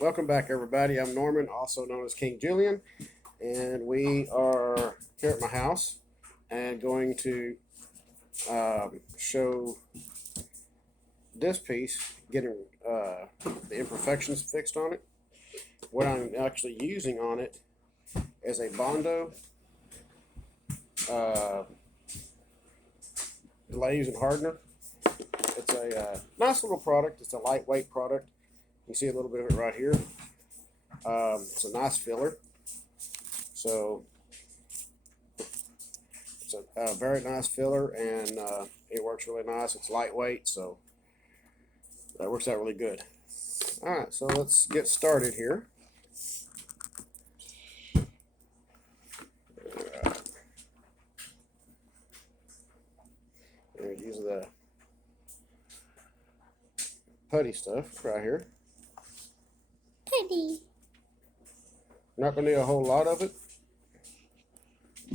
Welcome back, everybody. I'm Norman, also known as King Julian, and we are here at my house and going to show this piece, getting the imperfections fixed on it. What I'm actually using on it is a Bondo glaze and hardener. It's a nice little product. It's a lightweight product. You can see a little bit of it right here. It's a nice filler. So it's a very nice filler, and it works really nice. It's lightweight, so that works out really good. All right, so let's get started here. Use the putty stuff right here. Putty. Not going to need a whole lot of it.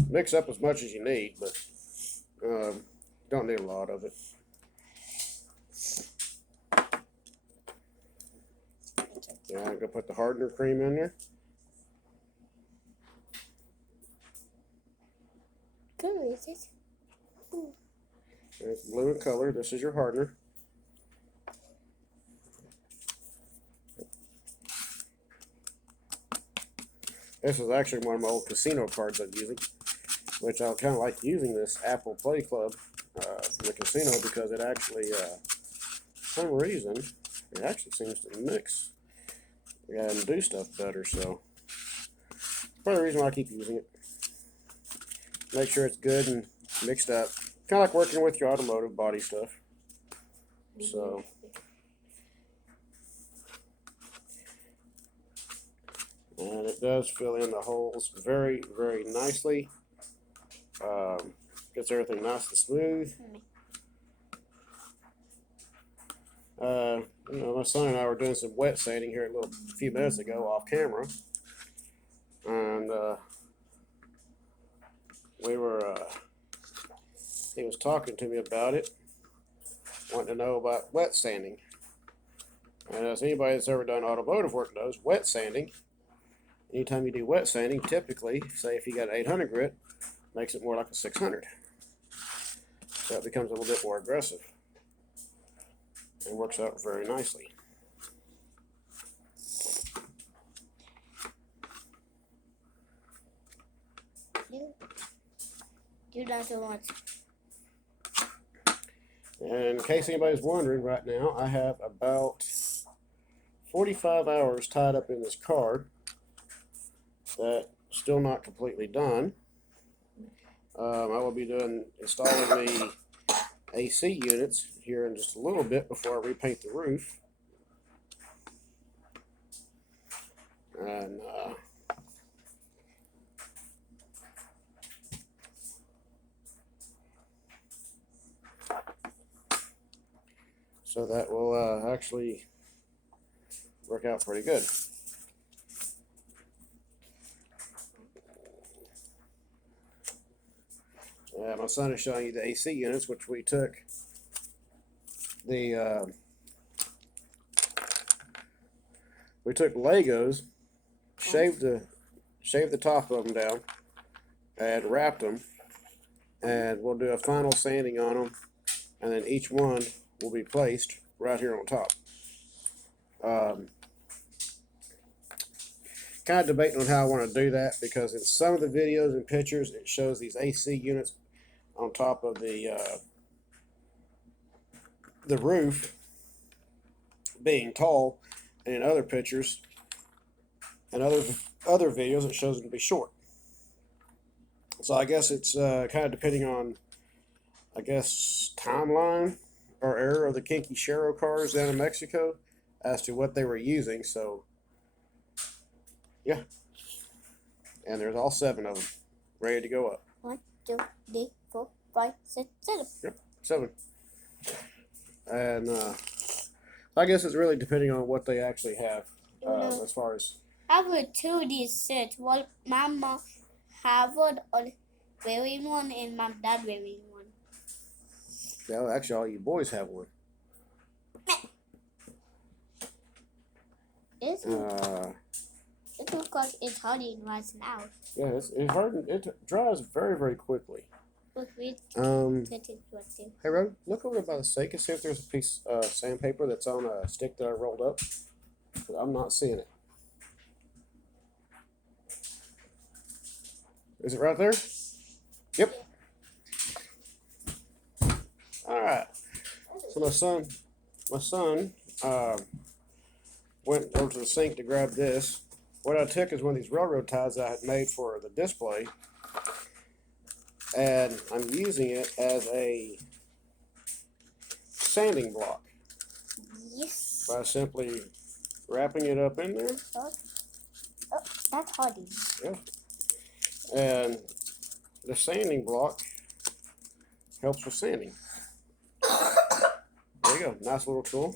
Mix up as much as you need, but don't need a lot of it. Yeah, I'm going to put the hardener cream in there. Good, is it? It's blue in color. This is your hardener. This is actually one of my old casino cards I'm using, which I kind of like using this Apple Play Club from the casino because it actually, for some reason, it actually seems to mix and do stuff better. So, part of the reason why I keep using it. Make sure it's good and mixed up. Kind of like working with your automotive body stuff. So, and it does fill in the holes very, very nicely. Gets everything nice and smooth. My son and I were doing some wet sanding here a few minutes ago off camera, and he was talking to me about it, wanting to know about wet sanding. And as anybody that's ever done automotive work knows, wet sanding, anytime you do wet sanding, typically, say if you got an 800 grit, makes it more like a 600. So it becomes a little bit more aggressive and works out very nicely. You don't so much. And in case anybody's wondering, right now I have about 45 hours tied up in this card that's still not completely done. I will be installing the AC units here in just a little bit before I repaint the roof. And so that will actually work out pretty good. My son is showing you the AC units, which we took Legos, shaved the top of them down, and wrapped them, and we'll do a final sanding on them, and then each one will be placed right here on top. Kind of debating on how I want to do that, because in some of the videos and pictures it shows these AC units on top of the roof being tall, and in other pictures and other videos it shows them to be short. So I guess it's kind of depending on, I guess, timeline or era of the Kinky Shero cars down in Mexico as to what they were using. So yeah, and there's all 7 of them ready to go up. 1, 2, 3, 4, 5, 6, 7. Yep, 7. And I guess it's really depending on what they actually have as far as. I have 2D sets. Well, my mom have a wearing one and my dad wearing one. Yeah, actually, all you boys have one. It looks like it's hardening right now. Yeah, it's hard. It dries very, very quickly. Look, we Hey, Rod, look over by the sink and see if there's a piece of sandpaper that's on a stick that I rolled up. I'm not seeing it. Is it right there? Yep. All right. So my son went over to the sink to grab this. What I took is one of these railroad ties I had made for the display, and I'm using it as a sanding block. Yes. By simply wrapping it up in there. Oh, that's hardy. Yeah. And the sanding block helps with sanding. There you go. Nice little tool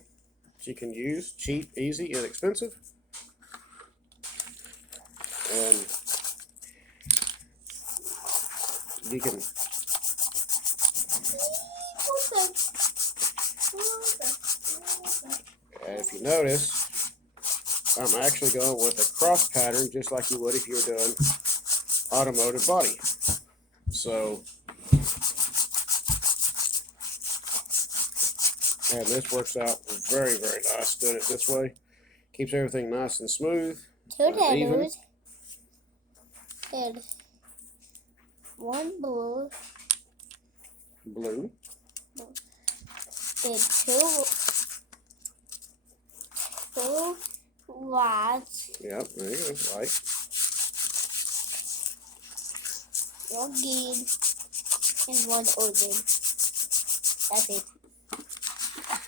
that you can use. Cheap, easy, inexpensive. And you can if you notice, I'm actually going with a cross pattern just like you would if you were doing automotive body. So, and this works out very, very nice doing it this way. Keeps everything nice and smooth. Even. And one blue. Blue. And two white. Yep, there you go. White. One green and one orange. That's it.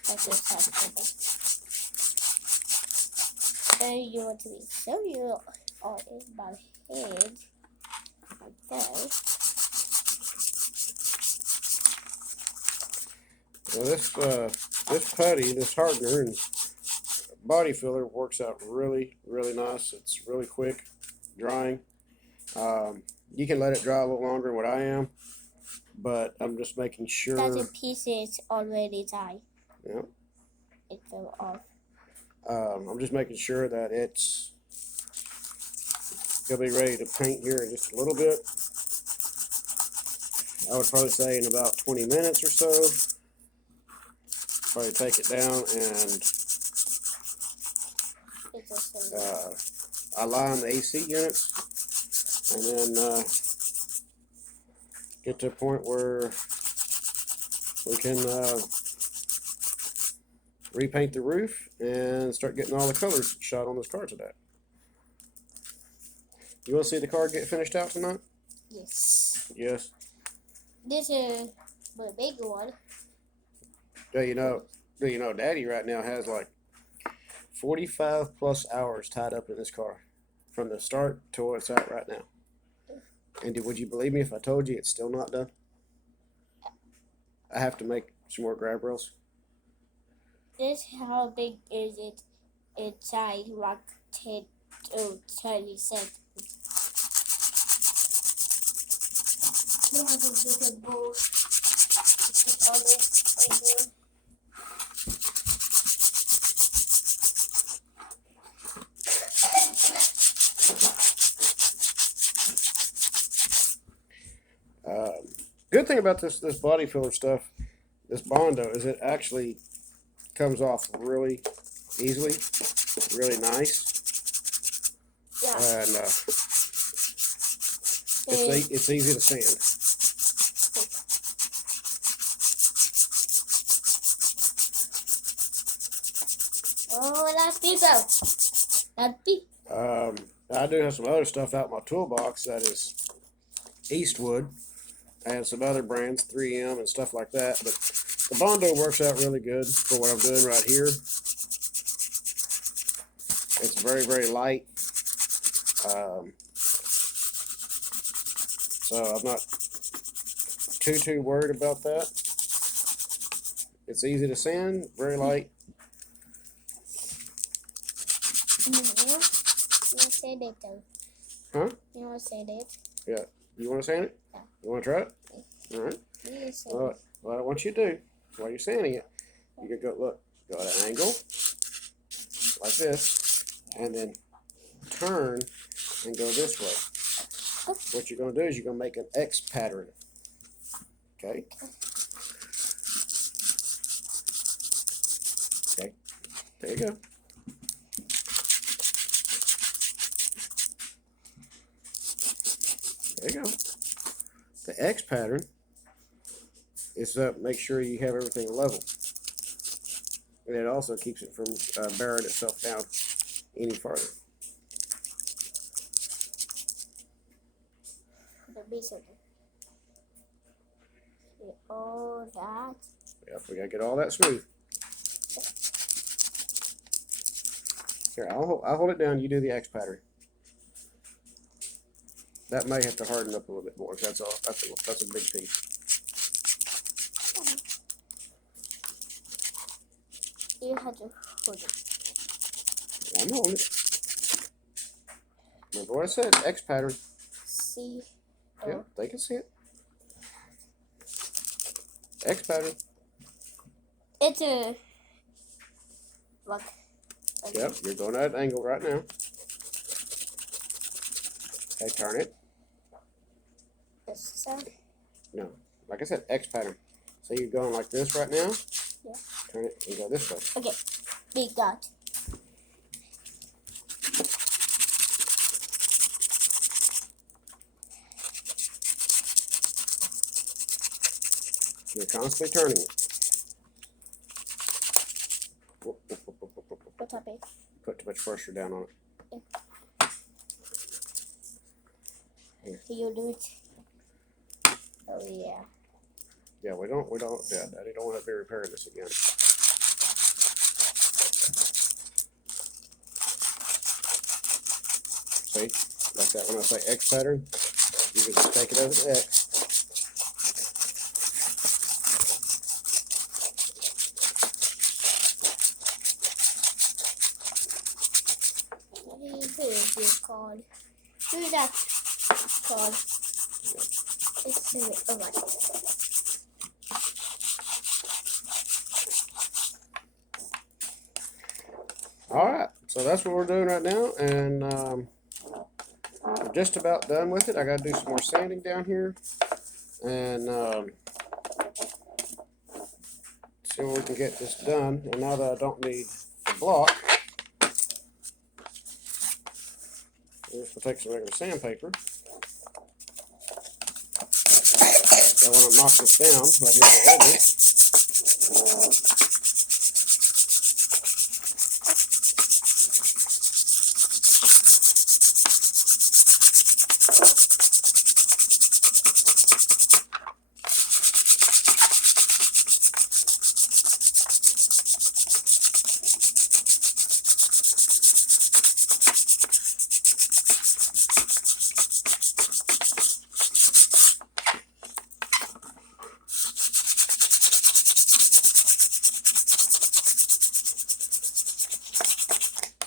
That's it. So you want to be so you are in my head like that. Well, this putty, this hardener and body filler works out really, really nice. It's really quick drying. You can let it dry a little longer than what I am, but I'm just making sure. That's a piece is already dry. Yeah. It fell off. I'm just making sure that it's gonna be ready to paint here in just a little bit. I would probably say in about 20 minutes or so. Probably take it down and I line the AC units and then get to a point where we can repaint the roof and start getting all the colors shot on this car today. You want to see the car get finished out tonight? Yes. Yes. This is the big one. Do you know, Daddy right now has like 45 plus hours tied up in this car from the start to where it's at right now. And would you believe me if I told you it's still not done? I have to make some more grab rails. This how big is it inside? Like 10 to 20 centimeters. We have a bigger bowl. Good thing about this body filler stuff, this Bondo, is it actually comes off really easily, really nice. Yeah. And it's easy to sand. Oh, that's people. That's people. I do have some other stuff out in my toolbox that is Eastwood. I have some other brands, 3M and stuff like that, but the Bondo works out really good for what I'm doing right here. It's very, very light. So I'm not too worried about that. It's easy to sand, very light. You want to say that though? Huh? You want to say that? Yeah. You want to sand it? Yeah. You want to try it? Yeah. All right. Yes, Well, what I want you to do while you're sanding it, you can go at an angle like this. and then turn and go this way. What you're going to do is you're going to make an X pattern. Okay? Okay. There you go. There you go. The X pattern is to make sure you have everything level. And it also keeps it from bearing itself down any farther. The base of it. Okay, all that. Yep, we got to get all that smooth. Here, I'll hold it down. You do the X pattern. That may have to harden up a little bit more. That's all. That's a big piece. You have to hold it. I'm holding it. Remember what I said? X pattern. See. Yeah, they can see it. X pattern. It's a look. Yep, you're going at an angle right now. Okay, turn it. This side. No, like I said, X pattern. So you're going like this right now. Yeah. Turn it and go this way. Okay. Big dot. You're constantly turning it. Whoop, whoop, whoop, whoop, whoop, whoop. Put up it. Put too much pressure down on it. You do it. Oh yeah. Yeah, yeah, Daddy don't want to be repairing this again. See, like that when I say X pattern, you can just take it as an X. Who is this called? Who is that called? It's alright. Alright, so that's what we're doing right now, and we're just about done with it. I gotta do some more sanding down here, and see if we can get this done. And now that I don't need the block, we'll take some regular sandpaper. I want to knock this down right here at the edges.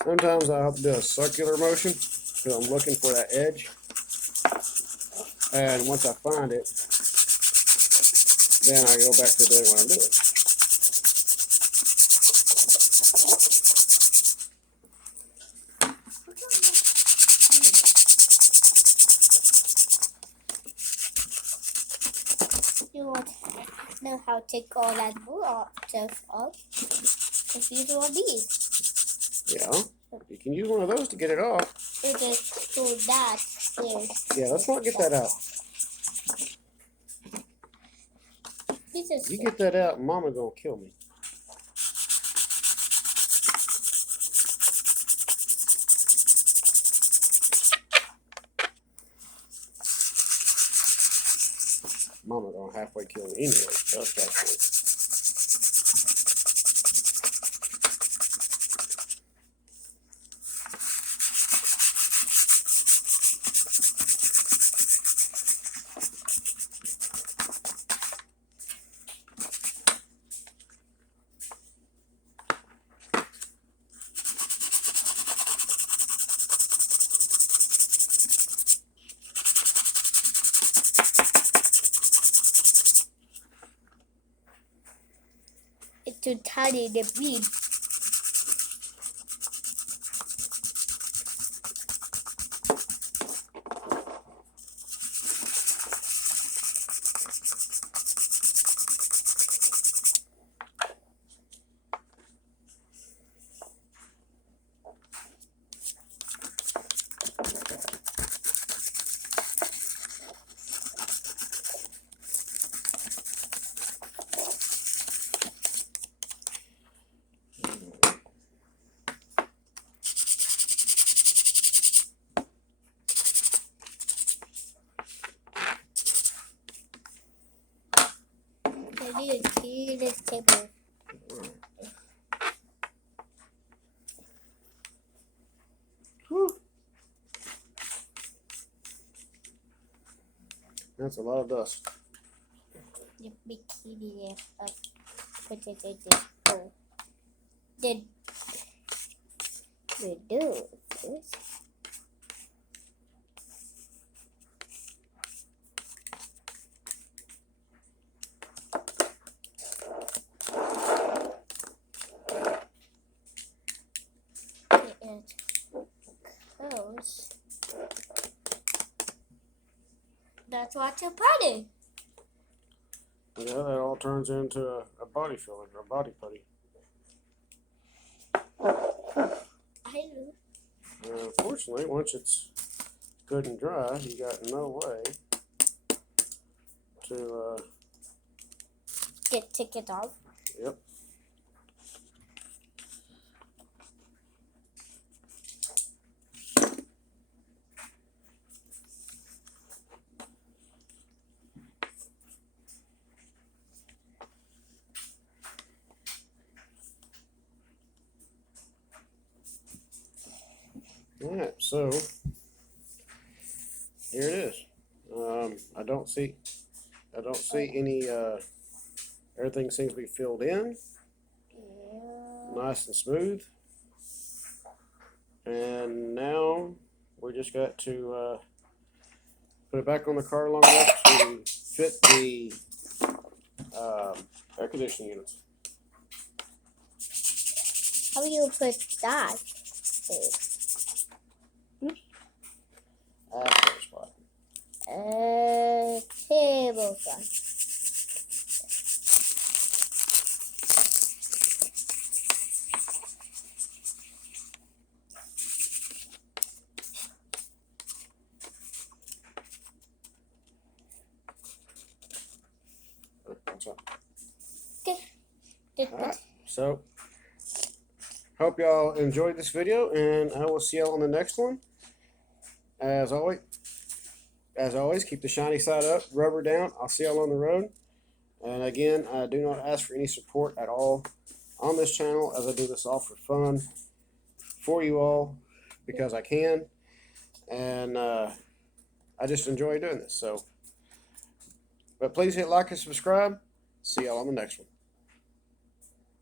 Sometimes I have to do a circular motion because I'm looking for that edge. And once I find it, then I go back to doing what I'm doing. You won't know how to take all that stuff off if you do these. Yeah, you can use one of those to get it off. You just do that there. Yeah, let's not get that out. This is You get that out, Mama gonna kill me. Mama gonna halfway kill me anyway. That's that point. to tidy the bead. table. Whew. That's a lot of dust. The bikini of potato. Did we do this? It goes. That's what you're putting. Yeah, that all turns into a body filler or a body putty. I know. Unfortunately, once it's good and dry, you got no way to. Take it off. Yep. All right, so here it is. I don't see any. Everything seems to be filled in, Yeah. nice and smooth. And now we just got to put it back on the car long enough to fit the air conditioning units. How do you put that? After spot. Table fan. Okay. Alright, so hope y'all enjoyed this video, and I will see y'all on the next one. As always, keep the shiny side up, rubber down. I'll see y'all on the road. And again, I do not ask for any support at all on this channel, as I do this all for fun for you all because I can, and I just enjoy doing this. So, but please hit like and subscribe. See y'all on the next one.